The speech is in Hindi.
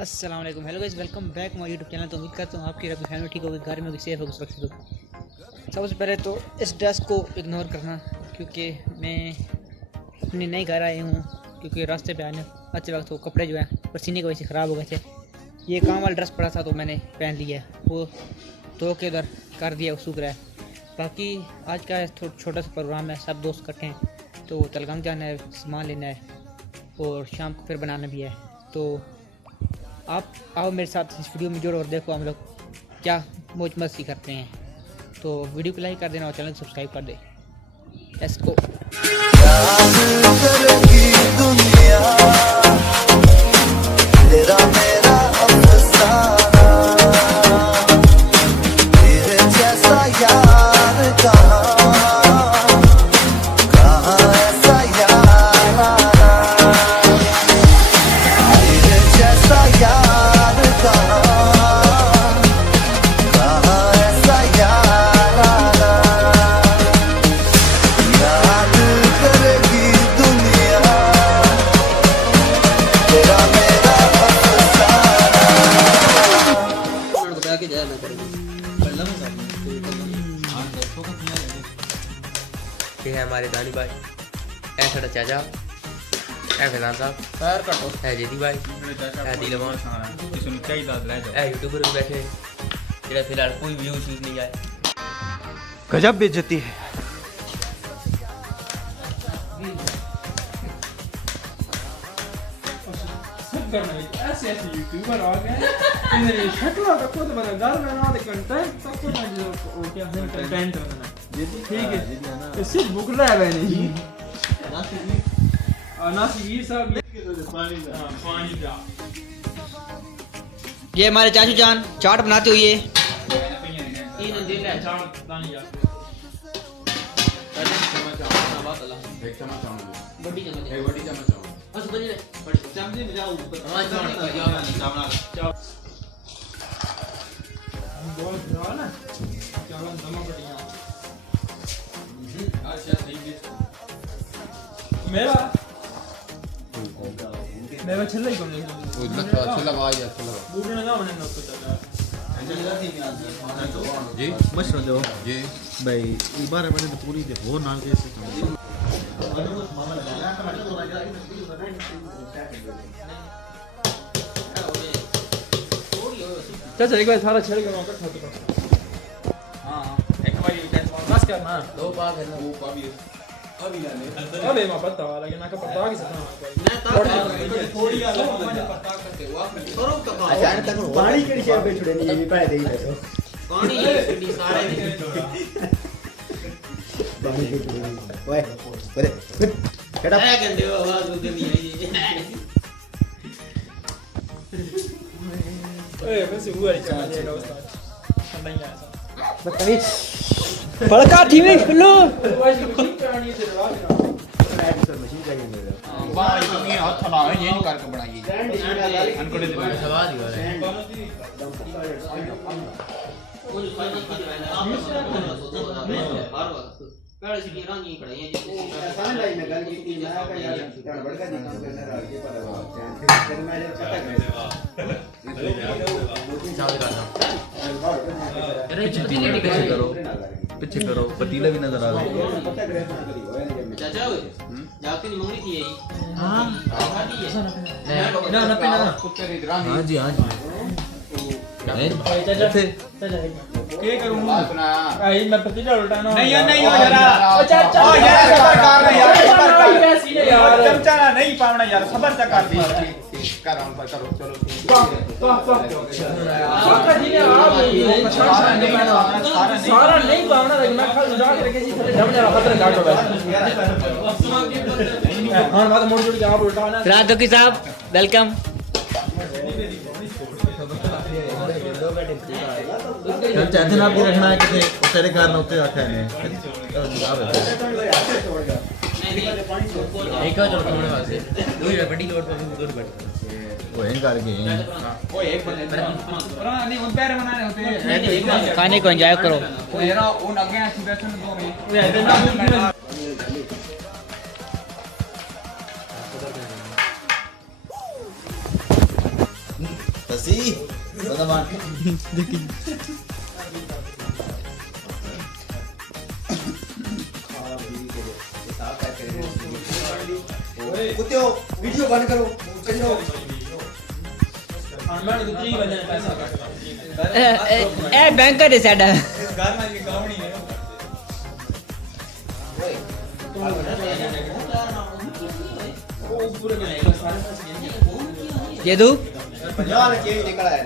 अस्सलाम वालेकुम, hello guys, welcome back my YouTube channel. तो उम्मीद करता हूँ आपकी रब फैमिली ठीक होगी, घर में होगी, सेफ होगी, सुरक्षित होगी। सबसे पहले तो इस ड्रेस को इग्नोर करना, क्योंकि मैं अपने नए घर आए हूँ, क्योंकि रास्ते पे आते वक्त वो कपड़े जो हैं पसीने की वजह से ख़राब हो गए थे। ये काम वाला ड्रेस पड़ा था तो मैंने पहन लिया है, वो धो के उधर कर दिया, वो सूख रहा है। बाकी आज का छोटा सा प्रोग्राम है, सब दोस्त इकट्ठे हैं तो तलगंग जाना है, सामान लेना है और शाम को फिर बनाना भी है। तो आप आओ मेरे साथ इस वीडियो में जुड़ो और देखो हम लोग क्या मौज मस्ती करते हैं। तो वीडियो को लाइक कर देना और चैनल को सब्सक्राइब कर दे। Let's go. ये है हमारे दानी भाई, ऐ साढ़ा चाचा, ऐ फैजान साहब, पैर कटो, है जेदी भाई, है दिलवान, ऐ यूट्यूबर भी बैठे जेड़ा फिलहाल कोई व्यूज नहीं आए। गजब बेइज्जती है। ऐसे यूट्यूबर आ गए इन्हें शक्ल का खुद बना घर बना दे कंटेंट सब कुछ जो क्या है कंटेंट बनाना ठीक है। तो सिर्फ बुकला है नहीं नासिर साहब पानी का ये हमारे चाचू जान चाट बनाते हुए तीन दिन है चाट पानी का बड़ी चम्मच बस बड़ी चमचे में जाओ ऊपर हां चावल बोल रहा ना चावल नमक बढ़िया अच्छा ठीक है मेरा छल्ला ही कौन है वो अच्छा लगा या अच्छा लगा बूढ़े ना होने नको चला जी मशरूम दो जी भाई इबार मैंने तो पूरी दे वो नाल कैसे चाचा एक बार सारा छड़ के मौका खा तो हां एक बार बस करना दो पाक है वो का भी अबे मैं पता वाला कि ना का पता कि सकता मैं ताकत थोड़ी अलग मुझे पता करते हुआ करो तक अचानक तक पानी के शेप पे छुड़े नहीं ये पहले दे ही दो पानी सीधी सारे पानी के छुड़े ओए ओए केड़ा है गंदे आवाज गंदी आई ए वैसे हुआ ही चाहिए दोस्त नहीं आया बताइए बड़का थी में खुलो मशीन चाहिए मेरे वाह ये हाथ ना है ये नहीं करके बनाई अनकोड़े दे सवाल ही वाला है पहले से रानी खड़े हैं आसान लाइन में गल की मैं का यार जान बड़का जी काम करने रहा के पर फिर मैं पता पीछे करो पतीला भी नजर आ रहा है चाचा जाके नहीं मंगनी थी यही हां ना ना पे ना कुत्ते री रानी हां जी चाचा चाचा के करूं अपना आई मैं पतीला उल्टाना नहीं हो जरा चाचा ओ यार सबर कर यार सबर कर कैसी है यार चमचा ना नहीं पावना यार सबर तक कर कर रहा हूं पर करो चलो ठीक सोखा जी ने आप सारा नहीं पावना रखना खाली उड़ा के रखे जी थले डबल खतरे काटो हां बात मोड़ जोड़ के आप उल्टाना राधोकी साहब वेलकम। चाहते ना आपको रखना है कि तेरे कारण होते रखा है एक और चलो तुम्हारे पास है दो ही बड़ी लोड पर दो बैठ वो इन करके वो एक बंदे नहीं उन पैर बनाने होते हैं खाने को एंजॉय करो। वो यार उन आगे ऐसे बैठने दो में दसी बता मान कुत्ते वीडियो बंद करो चलो मैं तो 3 बजे पैसा ए बैंकर है साडा घर में ये गाँव नहीं है ये दो 50 के निकल आया